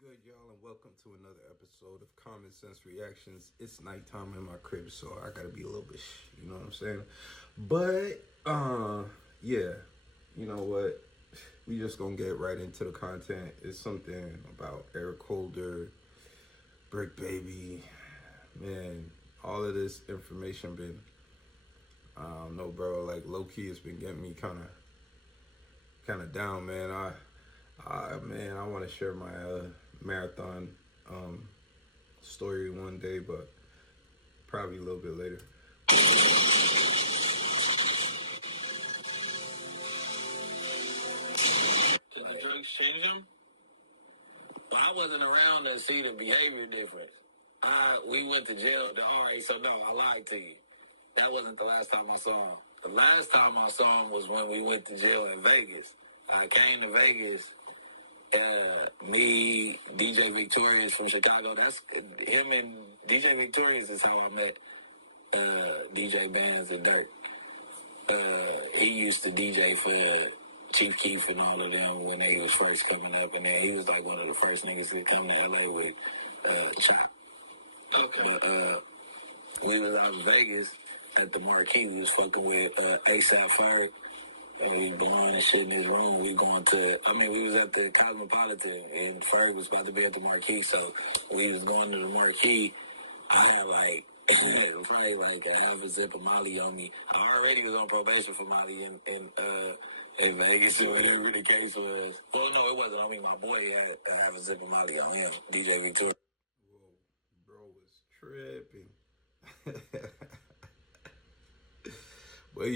good, y'all, and welcome to another episode of Common Sense Reactions. It's nighttime in my crib, so I gotta be a little bit, you know what I'm saying? But, yeah, you know what? We just gonna get right into the content. It's something about Eric Holder, BRICC Baby, man. All of this information been, I don't know, bro. Like low key, it's been getting me kind of down, man. I want to share my marathon story one day, but probably a little bit later. Did the drugs change him? Well, I wasn't around to see the behavior difference. We went to jail. All right, so no, I lied to you. That wasn't the last time I saw him. The last time I saw him was when we went to jail in Vegas. I came to Vegas. Me, DJ Victorious from Chicago. That's him and DJ Victorious is how I met DJ Bands and Dirt. He used to DJ for Chief Keef and all of them when they was first coming up, and then he was like one of the first niggas to come to LA with Chop. Okay. But we was out in Vegas at the Marquee. We was fucking with ASAP Ferg. We blowing and shit in his room. We was at the Cosmopolitan, and Ferg was about to be at the Marquee, so we was going to the Marquee. I had like probably like a half a zip of Molly on me. I already was on probation for Molly in Vegas or whatever the case was. Well, no, it wasn't on me. My boy had a half a zip of Molly on him, DJ Victoria. Whoa, bro was tripping. But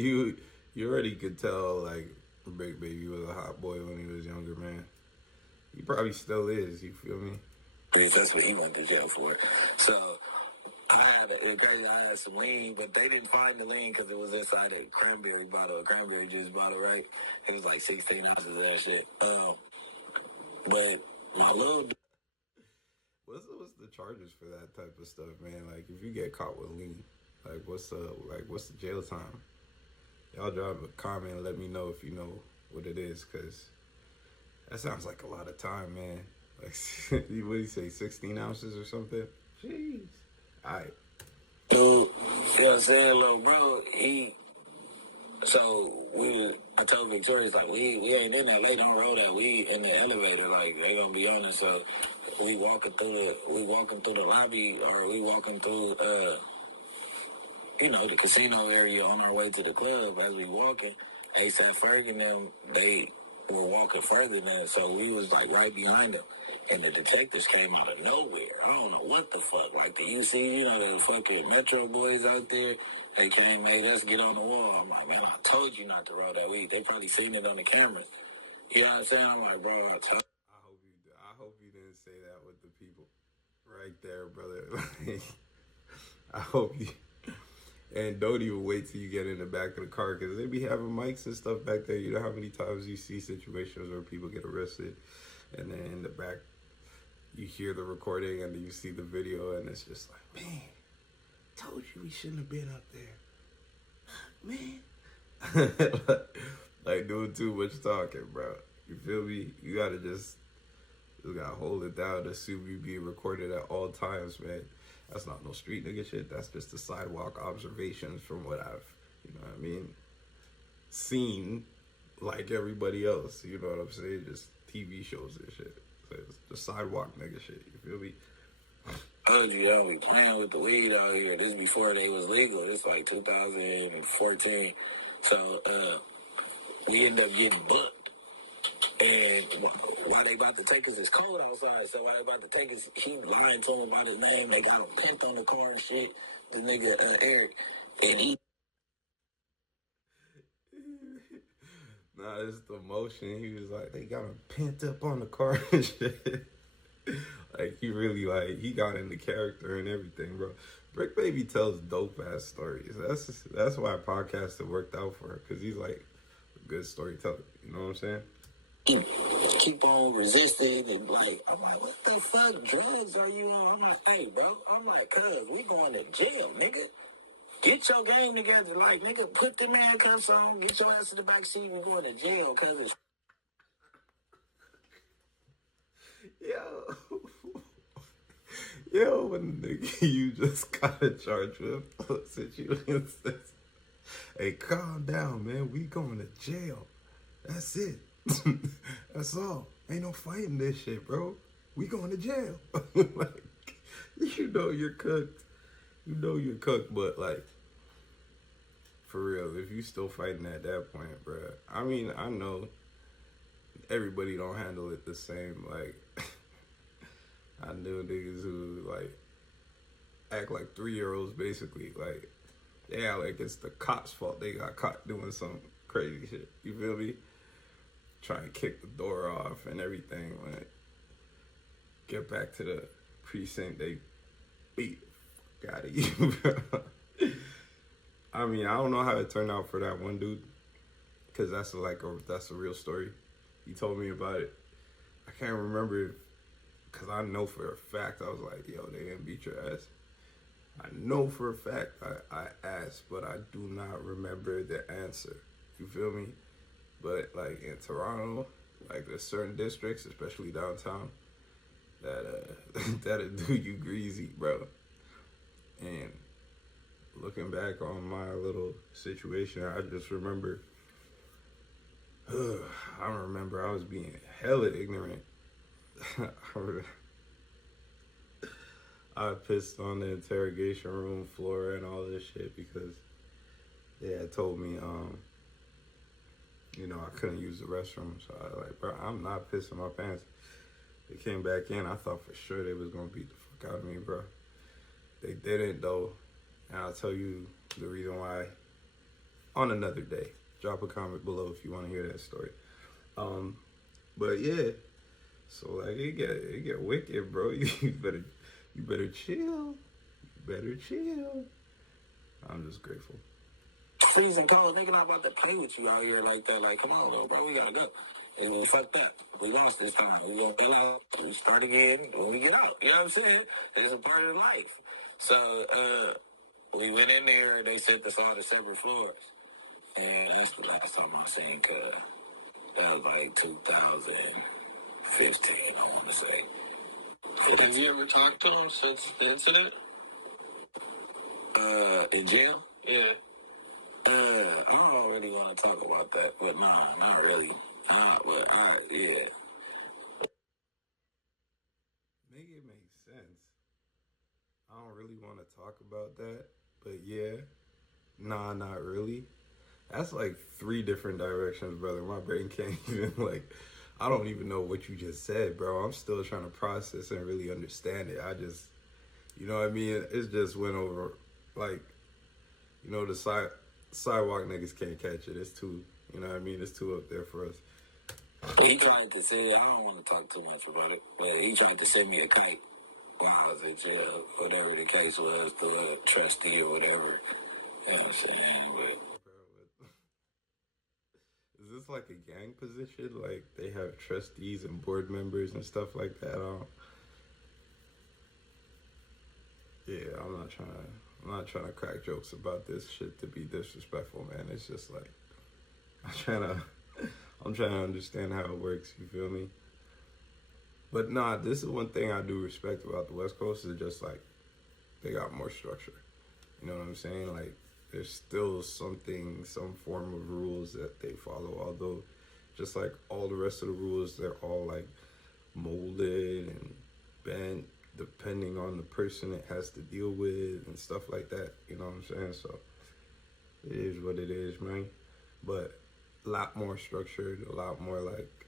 you already could tell, like, BRICC Baby was a hot boy when he was younger, man. He probably still is, you feel me? Because that's what he went to jail for. So I had some lean, but they didn't find the lean because it was inside a cranberry juice bottle, right? It was like 16 ounces of that shit. But my little... What's the charges for that type of stuff, man? Like, if you get caught with lean, like, what's the jail time? Y'all drop a comment and let me know if you know what it is, because that sounds like a lot of time, man. Like, what do you say, 16 ounces or something? Jeez. All right. Dude, you know what I'm saying, little bro, I told Victorious, like, we ain't in LA, don't roll that weed in the elevator, like, they gonna be on it, so we walking through the lobby, or we walking through, the casino area on our way to the club. As we walking, ASAP Ferg and them, they were walking further than us, so we was like right behind them. And the detectives came out of nowhere. I don't know what the fuck. Like the UC, the fucking Metro boys out there, they came, made us get on the wall. I'm like, man, I told you not to roll that weed. They probably seen it on the camera. You know what I'm saying? I'm like, bro, I hope you didn't say that with the people right there, brother. I hope you... And don't even wait till you get in the back of the car, because they be having mics and stuff back there. You know how many times you see situations where people get arrested, and then in the back you hear the recording and then you see the video, and it's just like, man, told you we shouldn't have been up there, man. Like doing too much talking, bro. You feel me? You gotta just gotta hold it down, assume you be recorded at all times, man. That's not no street nigga shit. That's just the sidewalk observations from what I've, seen like everybody else. You know what I'm saying? Just TV shows and shit. So it's the sidewalk nigga shit. You feel me? I told you, we playing with the weed out here. This is before they was legal. This like 2014. So we end up getting booked. And while they about to take us, it's cold outside, so while they about to take us, he lying to him about his name. They got him pinned on the car and shit. The nigga, Eric, and he... Nah, it's the motion. He was like, they got him pent up on the car and shit. Like, he really, he got into character and everything, bro. BRICC Baby tells dope-ass stories. That's why podcasts have worked out for her, because he's, like, a good storyteller. You know what I'm saying? Keep on resisting and I'm like, what the fuck drugs are you on? I'm like, hey, bro. I'm like, cuz, we going to jail, nigga. Get your game together. Like, nigga, put the handcuffs on. Get your ass in the back seat. We going to jail, cuz. Yo, yo, when nigga you just got a charge with a situation says, hey, calm down, man. We going to jail. That's it. That's all. Ain't no fighting this shit, bro. We going to jail. Like, you know you're cooked. You know you're cooked, but like, for real, if you still fighting at that point, bro. I mean, I know everybody don't handle it the same. Like, I knew niggas who like act like 3-year-olds basically. Like, yeah, like it's the cops' fault they got caught doing some crazy shit. You feel me? Trying to kick the door off and everything. When it get back to the precinct, they beat the fuck out of you, bro. I mean, I don't know how it turned out for that one dude, cause that's a real story. He told me about it. I can't remember, cause I know for a fact I was like, yo, they didn't beat your ass. I know for a fact I asked, but I do not remember the answer. You feel me? But like in Toronto, like there's certain districts, especially downtown, that that'll do you greasy, bro. And looking back on my little situation, I just remember, I remember I was being hella ignorant. I pissed on the interrogation room floor and all this shit because they had told me, you know, I couldn't use the restroom. So I was like, bro, I'm not pissing my pants. They came back in. I thought for sure they was going to beat the fuck out of me, bro. They didn't, though. And I'll tell you the reason why on another day. Drop a comment below if you want to hear that story. But yeah, so like it get wicked, bro. You better chill. You better chill. I'm just grateful. Freezing cold, nigga not about to play with you out here like that. Like, come on, little bro, we gotta go. And we fucked up. We lost this time. We gonna bail out. We start again when we get out. You know what I'm saying? It's a part of life. So, we went in there and they sent us all to separate floors. And that's the last time I seen Cuz. That was like 2015, I want to say. Have you ever talked to him since the incident? In jail? Yeah. I don't really want to talk about that, but nah, not really. Yeah. Make it make sense. I don't really want to talk about that, but yeah. Nah, not really. That's like 3 different directions, brother. My brain can't even, like, I don't even know what you just said, bro. I'm still trying to process and really understand it. I just, you know what I mean? It just went over, like, you know, the sidewalk niggas can't catch it. It's too, you know what I mean? It's too up there for us. He tried to say, I don't want to talk too much about it, but he tried to send me a kite while I was in jail, whatever the case was, to a trustee or whatever. You know what I'm saying? But is this like a gang position? Like they have trustees and board members and stuff like that? Yeah, I'm not trying to crack jokes about this shit to be disrespectful, man. It's just like I'm trying to understand how it works. You feel me? But nah, this is one thing I do respect about the West Coast is just like they got more structure. You know what I'm saying? Like there's still some form of rules that they follow. Although, just like all the rest of the rules, they're all like molded and bent depending on the person it has to deal with and stuff like that. You know what I'm saying? So it is what it is, man. But a lot more structured, a lot more like,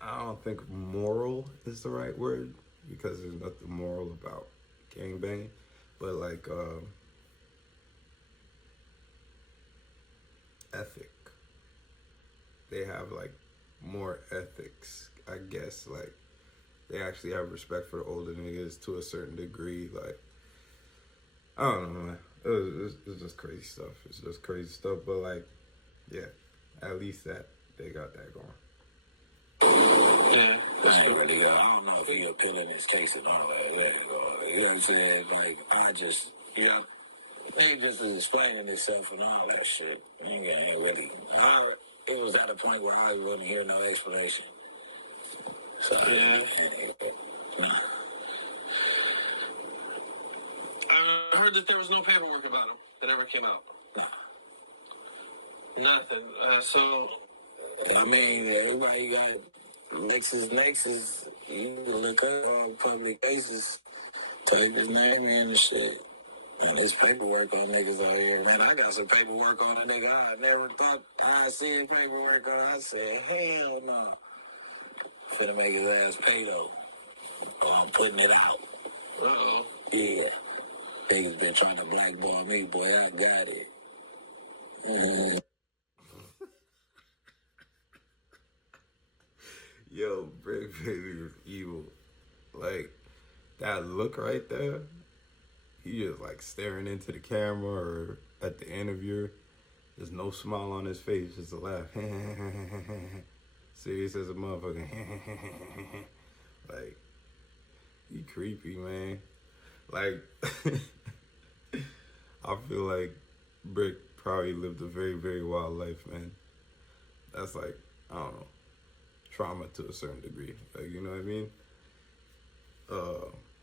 I don't think moral is the right word because there's nothing moral about gangbang, but like ethic. They have like more ethics, I guess. Like they actually have respect for the older niggas to a certain degree. Like I don't know, man. It's just crazy stuff. It's just crazy stuff. But like, yeah, at least that they got that going. yeah, that's really good. I don't know if he appealing his case and all that. You know what I'm saying? Like I just, you know, he just is explaining himself and all that shit. You ain't really. it was at a point where I wouldn't hear no explanation. So, Yeah. Nah. I heard that there was no paperwork about him that ever came out. Nah. Nothing. So, I mean, everybody got nexus. You can look up all public cases, type his name in and shit. And there's paperwork on niggas out here. Man, I got some paperwork on a nigga I never thought I'd see paperwork on. I said, hell no. Finna make his ass pay though. Or I'm putting it out. uh-oh. Yeah. Niggas been trying to blackball me, boy. I got it. Mm-hmm. Yo, Brick Baby was evil. Like, that look right there, he just like staring into the camera or at the interviewer. There's no smile on his face, just a laugh. Serious as a motherfucker. Like, he creepy, man. Like, I feel like Brick probably lived a very, very wild life, man. That's like, I don't know, trauma to a certain degree. Like, you know what I mean?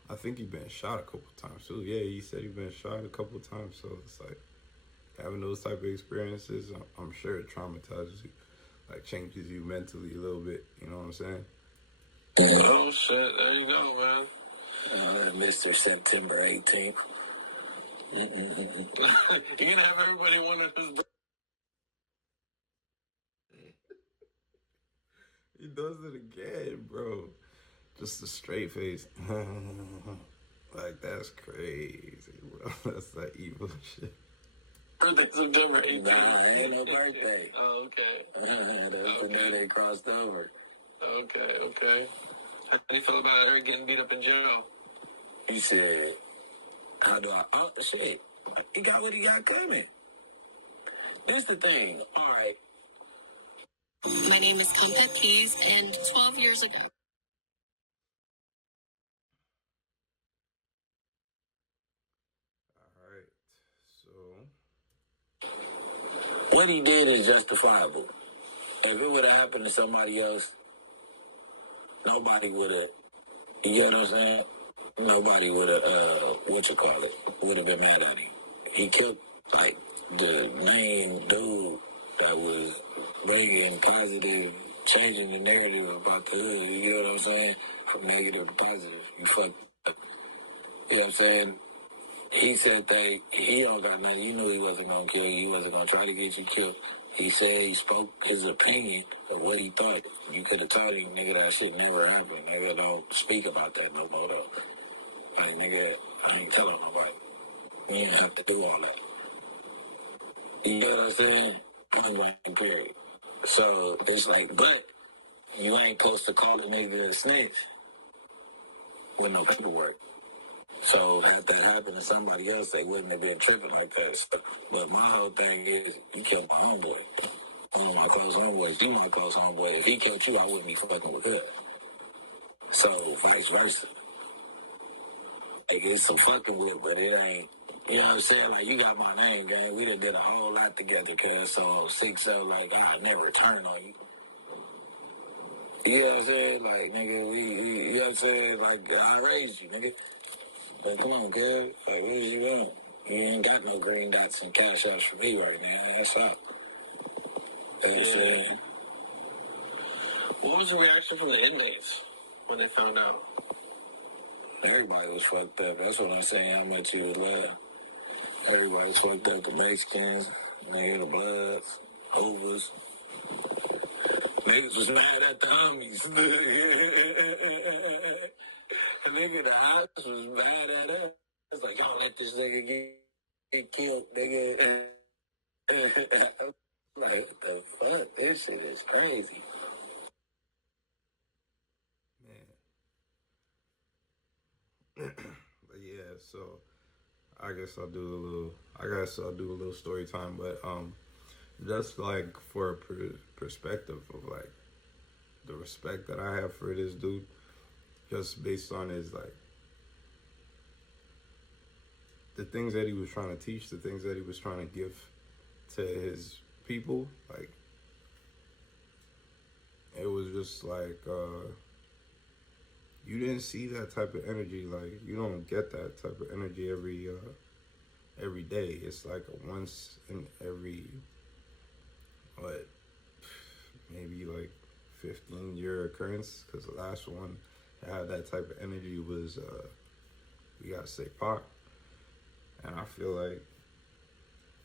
I think he been shot a couple times too. Yeah, he said he been shot a couple times. So it's like having those type of experiences, I'm sure it traumatizes you, like changes you mentally a little bit. You know what I'm saying? Oh, shit. There you go, man. Mr. September 18th. You're going to have everybody wonder who's... He does it again, bro. Just a straight face. Like, that's crazy, bro. That's that evil shit. September 18th. Nah, it ain't no birthday. Oh, okay. That's the day they crossed over. Okay. How do you feel about Eric getting beat up in jail? He said, how do I... Oh, shit. He got what he got coming. This the thing. All right. My name is Compact Keys, and 12 years ago... Alright, so... What he did is justifiable. If it would have happened to somebody else, nobody would have... You get what I'm saying? Nobody would have, would have been mad at him. He killed, like, the main dude that was bringing positive, changing the narrative about the hood. You know what I'm saying? From negative to positive. You fucked up. You know what I'm saying? He said that he don't got nothing. You knew he wasn't going to kill you. He wasn't going to try to get you killed. He said he spoke his opinion of what he thought. You could have told him, nigga, that shit never happened. Nigga, don't speak about that no more, though. Like, nigga, I ain't telling nobody. You didn't have to do all that. You know what I'm saying? Point blank, period. So, it's like, but you ain't close to calling nigga a snitch with no paperwork. So, had that happened to somebody else, they wouldn't have been tripping like that. So, but my whole thing is, you killed my homeboy. One of my close homeboys, you my close homeboy. If he killed you, I wouldn't be fucking with him. So, vice versa. Like, it's some fucking with, but it ain't, you know what I'm saying? Like, you got my name, gang. We done did a whole lot together, cuz. So, 6-7, like, I'll never turn on you. You know what I'm saying? Like, nigga, we you know what I'm saying? Like, I raised you, nigga. But come on, cuz. Like, what is you want? You ain't got no green dots and cash apps for me right now. That's out. You know what I'm saying? What was the reaction from the inmates when they found out? Everybody was fucked up. That's what I'm saying. I met you with love. Everybody was fucked up. The Mexicans, nigga, the Bloods, Overs. Niggas was mad at the homies. The nigga, the Hops was mad at us. It's like, don't let this nigga get killed, nigga. Like, what the fuck? This shit is crazy. Man. But yeah, so I guess I'll do a little story time, but just like for a perspective of like the respect that I have for this dude, just based on his like the things that he was trying to teach, the things that he was trying to give to his people, like it was just like, you didn't see that type of energy. Like, you don't get that type of energy every day. It's like a once in every, what, maybe like 15-year occurrence. Because the last one that had that type of energy was, we gotta say Pac. And I feel like,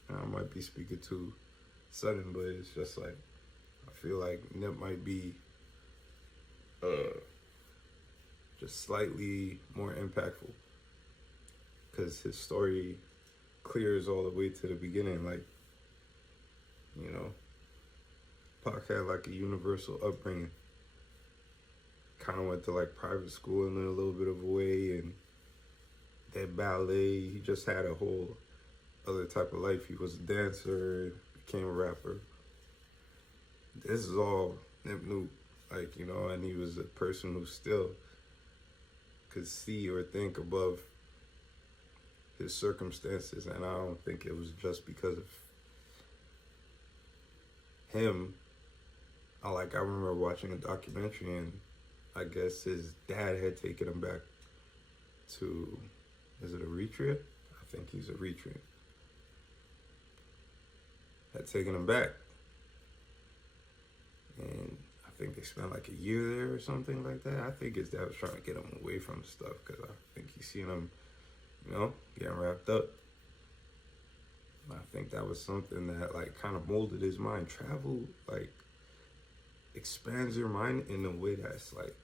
I might be speaking too sudden, but it's just like, I feel like Nip might be just slightly more impactful, because his story clears all the way to the beginning. Like, you know, Pac had like a universal upbringing. Kind of went to like private school in a little bit of a way, and that ballet. He just had a whole other type of life. He was a dancer, became a rapper. This is all Nip knew, like, you know, and he was a person who still could see or think above his circumstances, and I don't think it was just because of him. I remember watching a documentary, and I guess his dad had taken him back to, is it Eritrea? I think he's Eritrean. Had taken him back, and I think they spent like a year there or something like that. I think his dad was trying to get him away from stuff, because I think he's seen him, you know, getting wrapped up. And I think that was something that like kind of molded his mind. Travel like expands your mind in a way that's like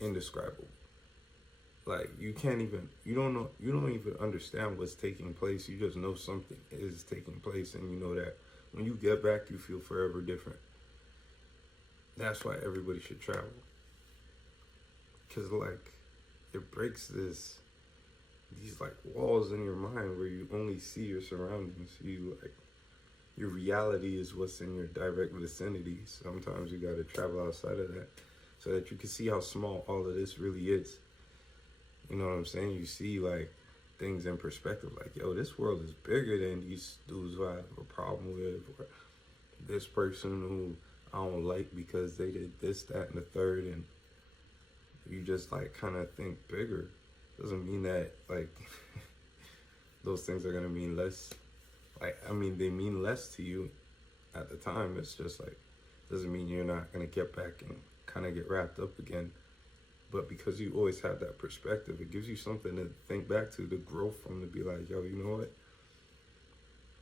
indescribable. Like, you don't even understand what's taking place. You just know something is taking place, and you know that when you get back, you feel forever different. That's why everybody should travel. Because, like, it breaks these, like, walls in your mind where you only see your surroundings. Your reality is what's in your direct vicinity. Sometimes you got to travel outside of that so that you can see how small all of this really is. You know what I'm saying? You see, like, things in perspective. Like, yo, this world is bigger than these dudes who I have a problem with, or this person who I don't like because they did this, that, and the third. And you just, like, kind of think bigger. Doesn't mean that, like, those things are going to mean less. Like, I mean, they mean less to you at the time. It's just, like, doesn't mean you're not going to get back and kind of get wrapped up again. But because you always have that perspective, it gives you something to think back to grow from, to be like, yo, you know what?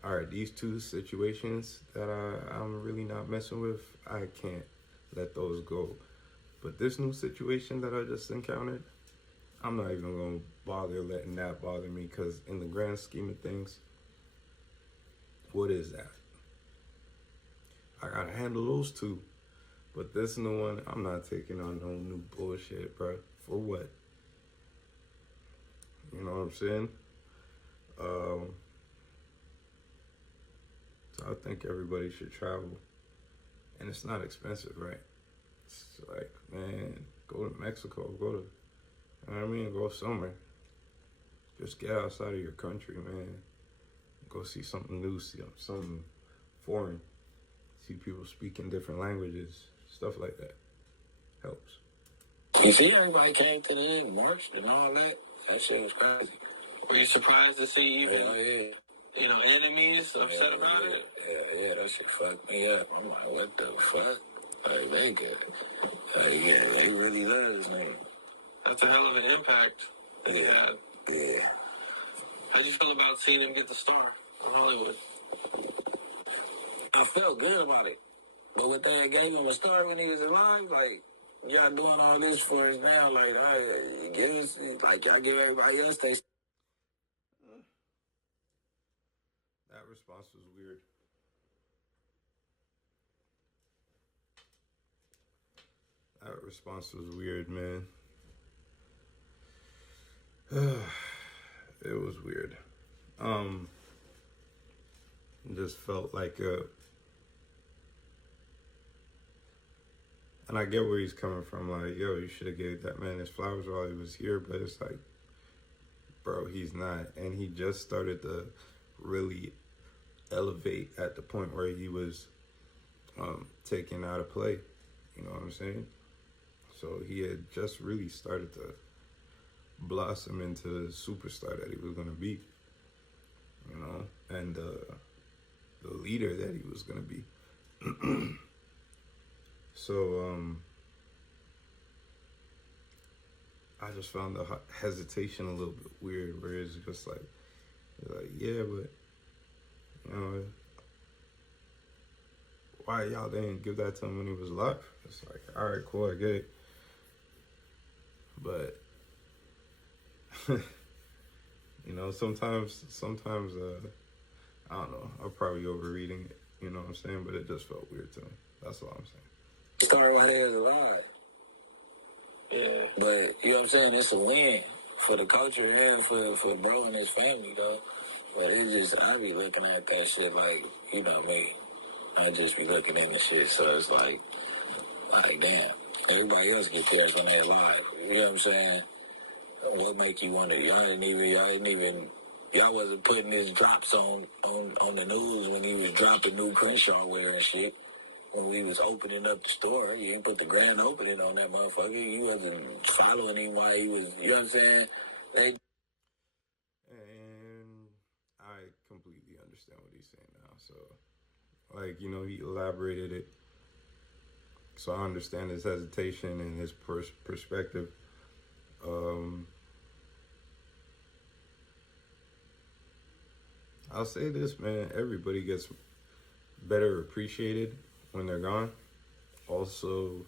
All right, these two situations that I'm really not messing with, I can't let those go. But this new situation that I just encountered, I'm not even going to bother letting that bother me, because in the grand scheme of things, what is that? I got to handle those two. But this new one, I'm not taking on no new bullshit, bro. For what? You know what I'm saying? So I think everybody should travel. And it's not expensive, right? It's like, man, go to Mexico, go to, you know what I mean? Go somewhere. Just get outside of your country, man. Go see something new, see something foreign. See people speaking different languages. Stuff like that helps. You see, everybody came to the end, marched and all that. That shit was crazy. Were you surprised to see even, enemies upset about it? Yeah, that shit fucked me up. I'm like, what the fuck? Like, they good. Yeah, they really does, man. That's a hell of an impact that he had. Yeah. How'd you feel about seeing him get the star in Hollywood? I felt good about it. But what they gave him a star when he was alive, like, y'all doing all this for us now, like, all right, give us, like, y'all give everybody else they. That response was weird. That response was weird, man. It was weird. It just felt like and I get where he's coming from. Like, yo, you should have gave that man his flowers while he was here. But it's like, bro, he's not. And he just started to really elevate at the point where he was taken out of play. You know what I'm saying? So he had just really started to blossom into the superstar that he was gonna be, you know, and the leader that he was gonna be. So I just found the hesitation a little bit weird, where it's just like yeah, but you know, why y'all didn't give that to him when he was alive? It's like, all right, cool, I get it, but you know, sometimes I don't know, I'm probably overreading it, you know what I'm saying, but it just felt weird to me. That's all I'm saying. Started while he was alive. Yeah. But, you know what I'm saying? It's a win for the culture and for bro and his family, though. But it's just, I be looking at that shit like, you know me. I just be looking at the shit, so it's like, damn. Everybody else get theirs when they alive. You know what I'm saying? What make you wonder? Y'all wasn't putting his drops on the news when he was dropping new Crenshaw wear and shit. When we was opening up the store, you didn't put the grand opening on that motherfucker. You wasn't following him while he was, you know what I'm saying? And I completely understand what he's saying now. So, like, you know, he elaborated it. So I understand his hesitation and his perspective. I'll say this, man. Everybody gets better appreciated when they're gone. Also,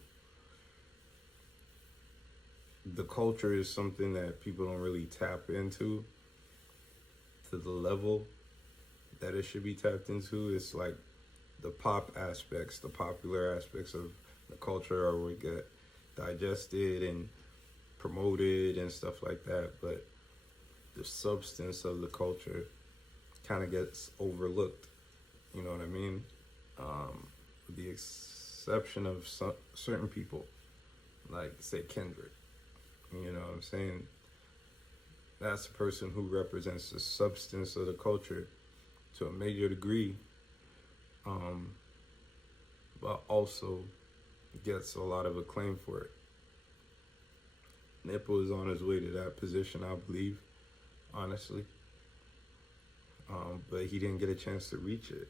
the culture is something that people don't really tap into to the level that it should be tapped into. It's like the pop aspects, the popular aspects of the culture are what get digested and promoted and stuff like that, but the substance of the culture kind of gets overlooked, you know what I mean? With the exception of certain people, like, say, Kendrick, you know what I'm saying? That's a person who represents the substance of the culture to a major degree, but also gets a lot of acclaim for it. Nipple is on his way to that position, I believe, honestly. But he didn't get a chance to reach it.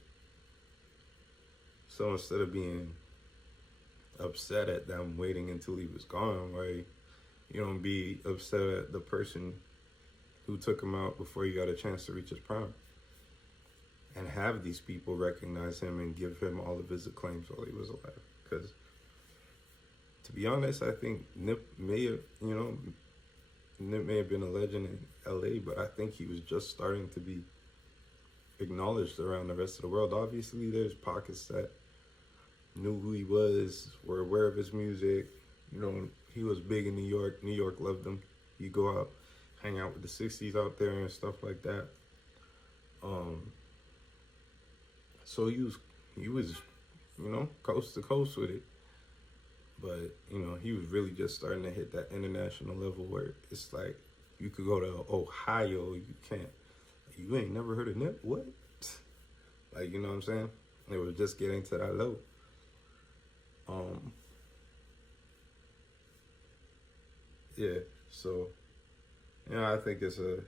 So instead of being upset at them waiting until he was gone, right, you don't be upset at the person who took him out before he got a chance to reach his prime. And have these people recognize him and give him all of his acclaims while he was alive. Because, to be honest, I think Nip may have been a legend in LA, but I think he was just starting to be acknowledged around the rest of the world. Obviously, there's pockets that knew who he was, were aware of his music. You know, he was big in New York. New York loved him. You go out, hang out with the 60s out there and stuff like that. So he was, you know, coast to coast with it. But, you know, he was really just starting to hit that international level where it's like, you could go to Ohio, you can't, you ain't never heard of Nip? What? Like, you know what I'm saying? It was just getting to that level. Yeah, so, you know, I think it's a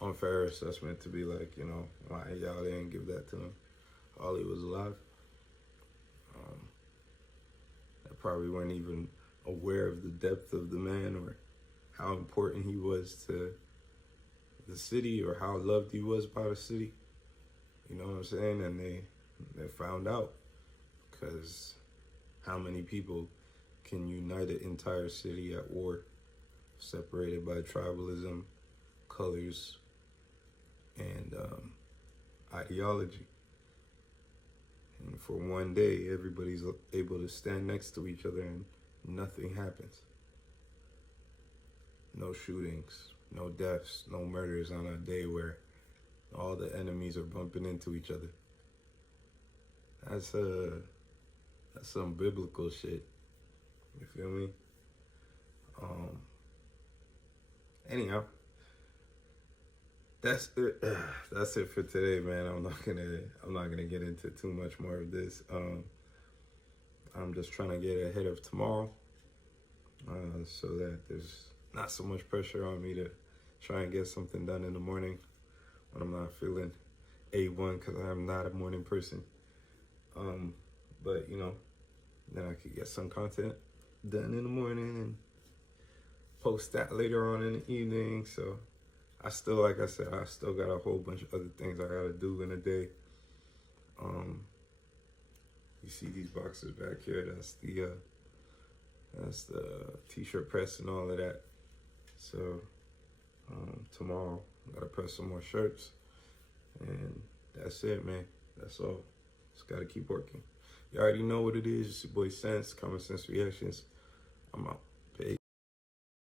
unfair assessment to be like, you know, why y'all didn't give that to him while he was alive. They probably weren't even aware of the depth of the man or how important he was to the city or how loved he was by the city. You know what I'm saying? And they found out, because how many people can unite an entire city at war, separated by tribalism, colors, and ideology? And for one day, everybody's able to stand next to each other and nothing happens. No shootings, no deaths, no murders on a day where all the enemies are bumping into each other. That's some biblical shit. You feel me? Anyhow, that's it. That's it for today, man. I'm not gonna get into too much more of this. I'm just trying to get ahead of tomorrow, so that there's not so much pressure on me to try and get something done in the morning when I'm not feeling A1, because I'm not a morning person. But you know, then I could get some content done in the morning and post that later on in the evening. So I still, like I said, I still got a whole bunch of other things I gotta do in a day. You see these boxes back here, that's the t-shirt press and all of that. So tomorrow I gotta press some more shirts, and that's it, man. That's all. Just gotta keep working. You already know what it is. It's your boy Sense, Common Sense Reactions. I'm out.